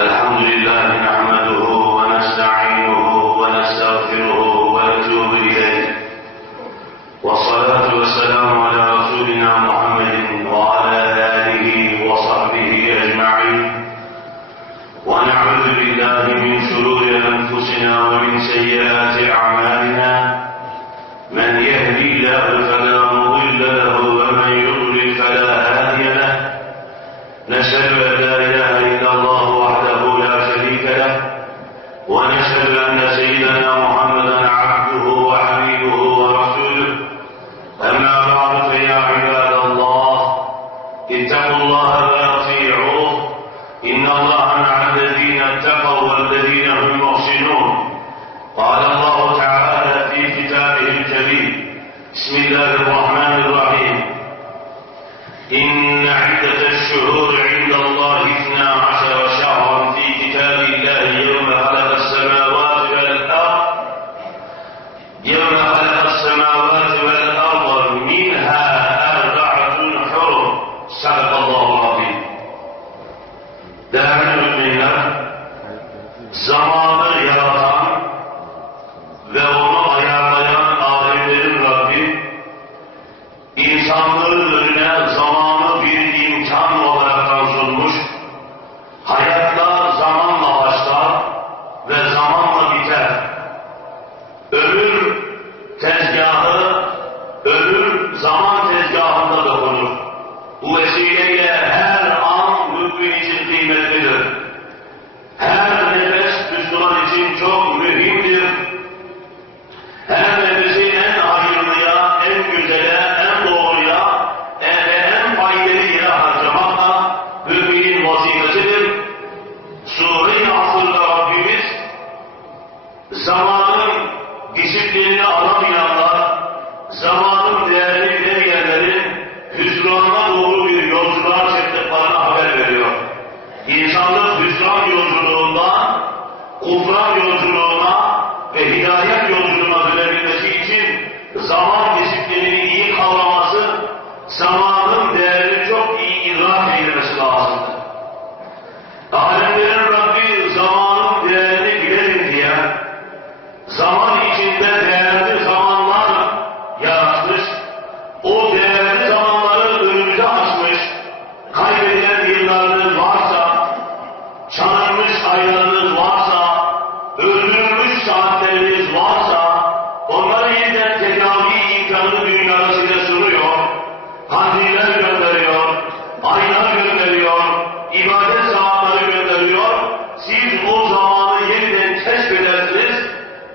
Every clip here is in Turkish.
الحمد لله نحمده ونستعينه ونستغفره ونتوب إليه، والصلاة والسلام على رسولنا محمد وعلى آله وصحبه أجمعين، ونعوذ بالله من شرور أنفسنا ومن سيئات أعمالنا، من يهدي الله فلا مضل له ومن يضلل فلا هادي له، نشهد أن لا إله إلا الله وحده لا شريك له، ونشهد أن سيدنا محمدا عبده وحبيبه ورسوله. أما بعد فيا عباد الله اتقوا الله وأطيعوه، إن الله مع الذين اتقوا والذين هم محسنون. قال الله تعالى في كتابه الكريم: بسم الله الرحمن الرحيم: إن عدة الشهور عند الله 12 شهرا في كتاب الله يوم خلق السماوات والأرض منها 4 حرم. صدق الله العظيم. Değerli müminler, zamanı yaratan ve onu ayarlayan alemlerin Rabbi, insanlığın önüne zamanı bir imkan olarak sunmuş. Hayatlar zamanla başlar ve zamanla biter. Ömür tezgahı, ömür zaman tezgahında dokunur. Bu vesileyle her an mümin için kıymetlidir. Her nefes Müslüman için çok mühimdir. Her nefesi en hayırlıya, en güzele, en doğruya ve en faydalı yere harcamakla müminin vazifesidir. Sure-i Asr'da Rabbimiz zamanın disiplinini alamayanlar, zamanın değerini bilemeyenlerin hüsrana doğru bir yolculuğa çıktıklarına haber veriyor. İnsanlık hüsran yolculuğundan kufran yolculuğuna ve hidayet yolculuğuna dönebilmesi için zaman disiplinini iyi kavraması, zamanın değerini çok iyi idrak edilmesi lazımdır. Alemlerin Rabbi zamanın değerini bilelim diye zaman içinde değerli zamanlar yaratmış, o değerli zamanları önümüze açmış. Kaybedilen yıllarınız varsa, çanırmış aylarınız varsa, öldürülmüş saatleriniz varsa, onları yeniden tedavi imkanını dünyada size sunuyor. Kandiller gönderiyor, aylar gönderiyor, ibadet saatleri gönderiyor. Siz o zamanı yeniden keşfedersiniz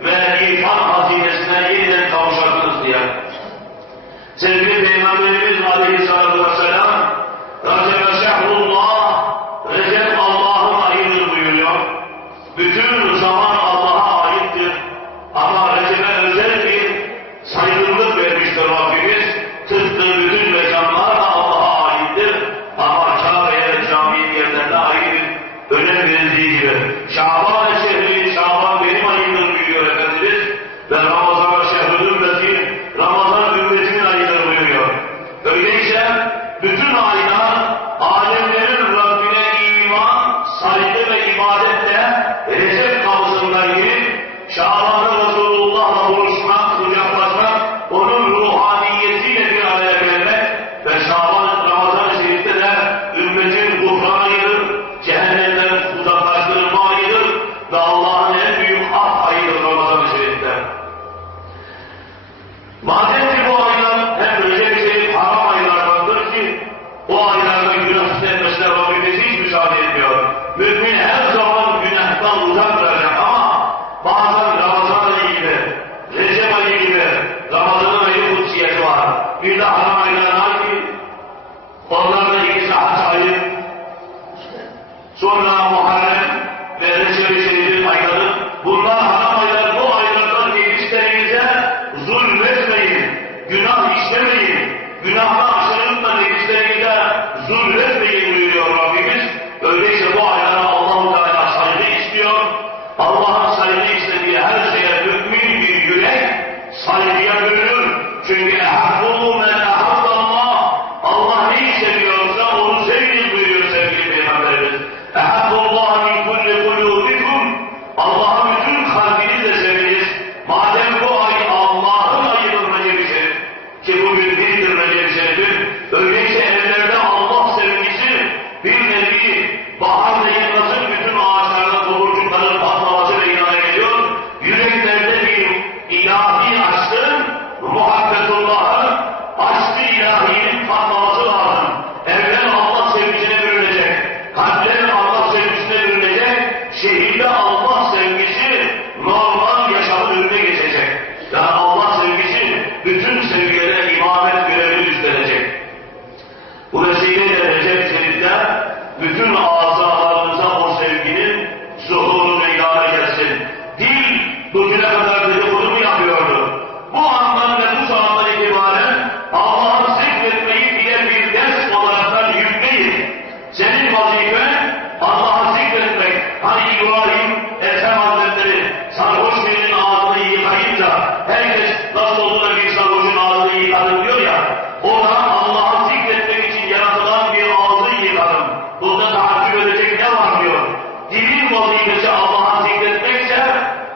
ve irfan hazinesine yeniden kavuşarsınız diye. Sevgili Peygamberimiz Aleyhisselatü Vesselam, Recep Şehrullah, Recep Allah'ın ayıdır buyuruyor. Bütün zaman Allah'a aittir. Ama Recep'e özel bir saygınlık vermiştir Rabbimiz. Tıpkı bütün mekanlar da Allah'a aittir. Ama Kabe'ye ve cami yerlerine ait bir önem verildiği gibi. Şaban şehri, Şaban benim ayımdır buyuruyor Efendimiz. Ve Yani Allah sevgisi bütün sevgilere imamet görevini üstlenecek. Bu vesileyle Recep-i Şerif'te bütün azalarımıza o sevginin zuhuru meydana gelsin. Dil bugüne kadar dedikodu mu yapıyordu? Bu andan ve bu saatten itibaren Allah'ı zikretmeyi diye bir ders olaraktan yükleyin. Senin vazifen Allah'ı zikretmek. Hani İbrahim Ethem Hazretleri sarhoş birinin ağzını yıkayınca herkes nasıl oldu da bir sarhoşun ağzını yıkadım diyor ya, o da Allah'ı zikretmek için yaratılan bir ağzı yıkadım. Burada tahakküm edecek ne var diyor. Dilin vazifesi Allah'ı zikretmekse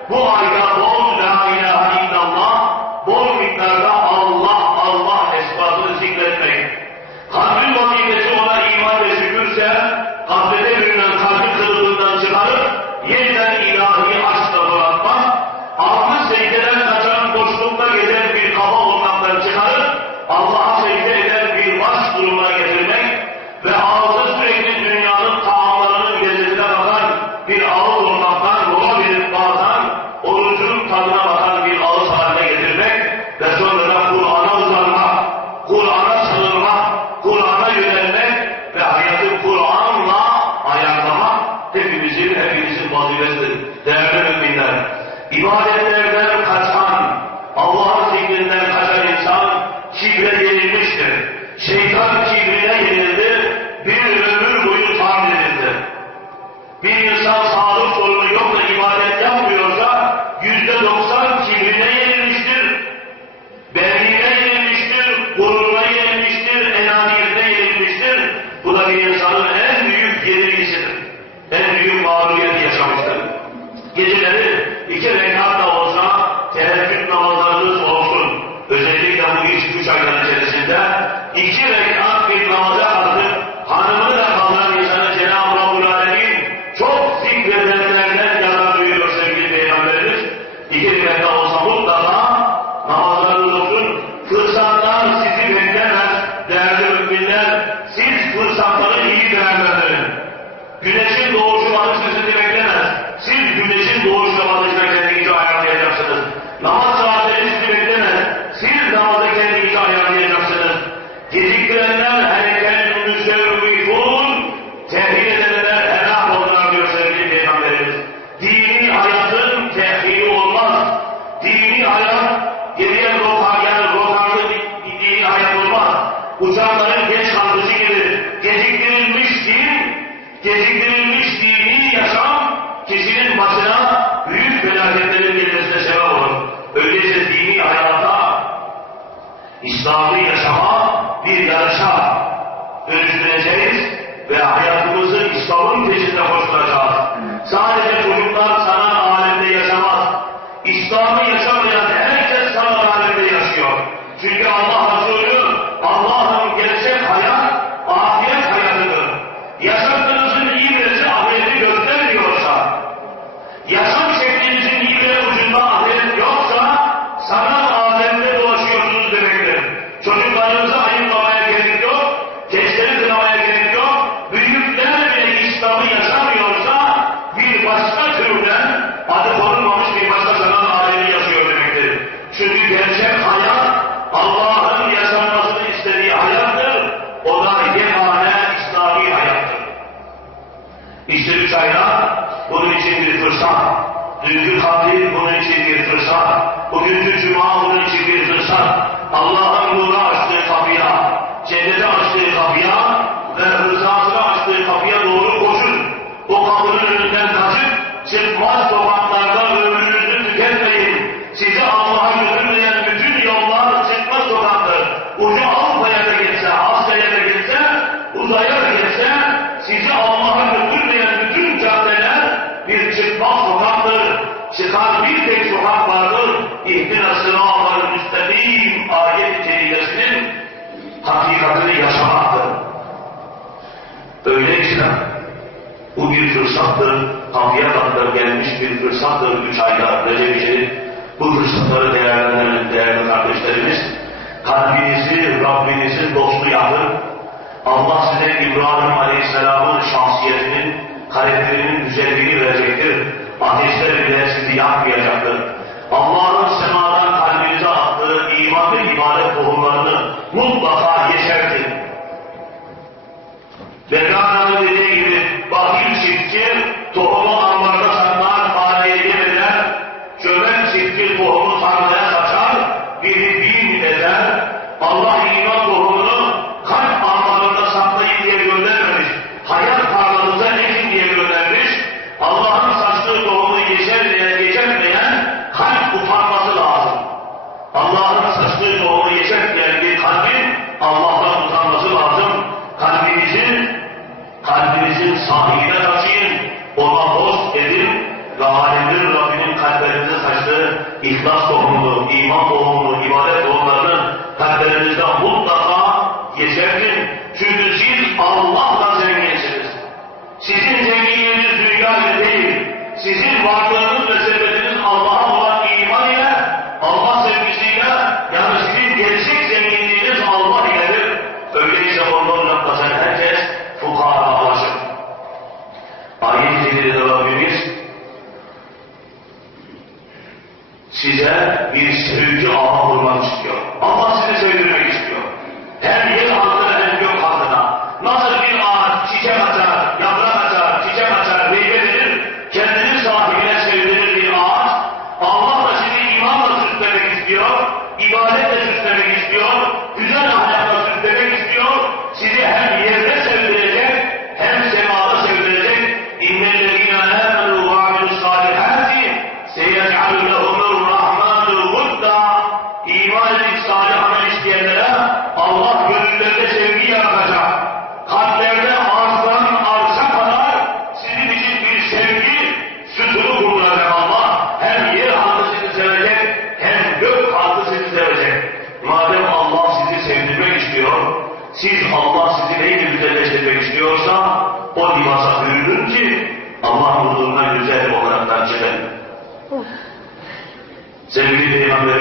bu ayda bol la ilahe illallah, bol miktarda Allah Allah esbabını zikretmek. Kalbin vazifesi ona iman ve şükürse, kalbede bürünen kalbin kırıklığından çıkarıp yeniden ilahi aşkla donatmak, aklı secdeden kaçan boşlukta gezen bir kaba olmaktan çıkarıp Allah'a secde eden bir baş durumuna getirmek ve ağzı sürekli dünyanın taamlarının lezzetine bakan bir ağız olmaktan yola verip bazen orucun tadına bakan bir ağız haline getirmek ve sonra da Kur'an'a uzanmak, Kur'an'a sığınmak, Kur'an'a yönelmek ve hayatı Kur'an'la ayarlamak hepimizin vazifesidir. Değerli müminler, ibadetlerden kaçan, Allah'ın zikrinden kaçan insan kibre yenilmiştir. Şeytan kibrine yenildi, bir ömür boyu tahmin edildi. Bir insan sağlık sorunu yok da ibadet yapmıyorsa %90 kibrine yenilmiştir, benliğine yenilmiştir, gururuna yenilmiştir, enaniyetine yenilmiştir. Bu da bir insanın en büyük yenilgisidir. En büyük mağduriyeti yaşamıştır. Geceleri 2 rekat da olsa teheccüd namazlarınız olsun. Özellikle bu ilk 3 aylar içerisinde 2 rekat bir namaza kalkıp hanımını da kaldıran insanı Cenab-ı Rabbul Alemin çok zikredenlerden yarar duyuyor sevgili Peygamberimiz. 2 rekat olsa mutlaka namazlarınız olsun. Fırsatlar sizi beklemez değerli müminler. Siz fırsatları iyi değerlendirin. Güneşin doğuşu batış sizi beklemez. Siz güneşin doğuşu batışına kendinizi ayarlayacaksınız. Namaz saatleri sizi beklemez. Siz namazı kendinizi ayarlayacaksınız. Geciktirenler hereken müsevvifun, tehir edenler helak olurlar diyor sevgili Peygamberimiz. Dini hayatın tehiri olmaz. Dini hayat geriye rokarlı dini hayat olmaz. Uçakların geç kalkışı gibi geciktirilmiş dini yaşam kişinin başına büyük felaketlerin gelmesine sebep olur. Öyleyse dini hayata, İslam'ı yaşama bir yarışa dönüştüreceğiz ve hayatımızı İslam'ın peşinde koşturacağız. Sadece çocuklar sanat aleminde yaşamaz. İslam'ı yaşamayan herkes sanat aleminde yaşıyor. Çünkü Allah Resulü Allah'ın gerçek hayat, ahiret hayatıdır. Yaşantınızın ibresi ahireti göstermiyorsa, yaşam şeklinizin ibre ucunda ahiret yoksa, sanat aleminde dolaşıyorsunuz demektir. Çocuklarınızı ayıplamaya gerek yok, gençleri kınamaya gerek yok. Büyükler bile İslam'ı yaşamıyorsa, bir başka türden adı konulmamış bir başka sanat alemi yaşıyor demektir. Çünkü gerçek hayat, Allah'ın yaşanmasını istediği hayattır. O da yegane İslami hayattır. İşte 3 aylar bunun için bir fırsat. Dünkü kandil bunun için bir fırsat. Bugünkü cuma bunun için bir fırsat. Allah'ın nuru açtığı kapıya, cennete açtığı kapıya ve rızasını açtığı kapıya doğru koşun. O kapının önünden kaçıp çıkmaz sokaklarda ömrünüzü tüketmeyin. Sizi Allah'a götürmeyen bütün yollar çıkmaz sokaktır. Ucu Avrupa'ya da gitse, Asya'ya da gitse, uzaya da gitse, sizi Allah'a götürmeyen bütün caddeler bir çıkmaz sokaktır. Çıkan bir tek sokak vardır. İhdina sıratal müstakim ayet-i kerimesinin hakikatini yaşamaktır. Öyleyse bu bir fırsattır. Kapıya kadar gelmiş bir fırsattır 3 ayda Recep-i Şerif. Bu fırsatları değerlendirin değerli kardeşlerimiz. Kalbinizi Rabbinizin dostu yapın. Allah size İbrahim Aleyhisselam'ın şahsiyetinin, karakterinin güzelliğini verecektir. Ateşler bile sizi yakmayacaktır. Allah'ın semadan Allah'tan utanması lazım. Kalbinizin sahibine taşıyın, ona dost edin ve alemlerin Rabbinin kalplerinize saçtığı ihlas tohumunu, iman tohumunu, ibadet tohumlarını kalplerinizde mutlaka yeşertin. Çünkü siz Allah'la zenginsiniz. Sizin zenginliğiniz dünya ile değil, sizin varlığınız ve servetiniz Allah'a olan iman ile, Allah sevgisiyle, yani sizin gerçek zenginliğiniz Allah iledir. Öyleyse onlarla kazan herkes fukaralaşır. Ayet-i Celile'de Rabbimiz size bir sevgi ağı kurmak istiyor. Allah sizi sevdirmek istiyor. Hem yer halkına hem gök halkına. Nasıl bir ağaç çiçek açar, yaprak açar, çiçek açar, meyve verir, kendini sahibine sevdirir bir ağaç. Allah da sizi imanla süslemek istiyor, ibadetle süslemek istiyor, güzel ahlakla süslemek istiyor. Sizi hem yerde sevdirecek, hem semada sevdirecek. İnnellezîne âmenû ve amilussâlihâti seyec'alû lehumur-rahmânu vudda. İman edip salih amel isteyenlere Allah gönüllerinde sevgi yaratacak. Kalplerde ağızların arsa kadar sizin için bir sevgi sütunu kurulacak Allah. Hem yer halkı sizi sevecek, hem gök halkı sizi sevecek. Madem Allah sizi sevdirmek istiyor, siz Allah sizi neyle güzelleştirmek istiyorsa o libasa bürünün ki Allah huzuruna güzel olaraktan çıkın. Sevgili Peygamber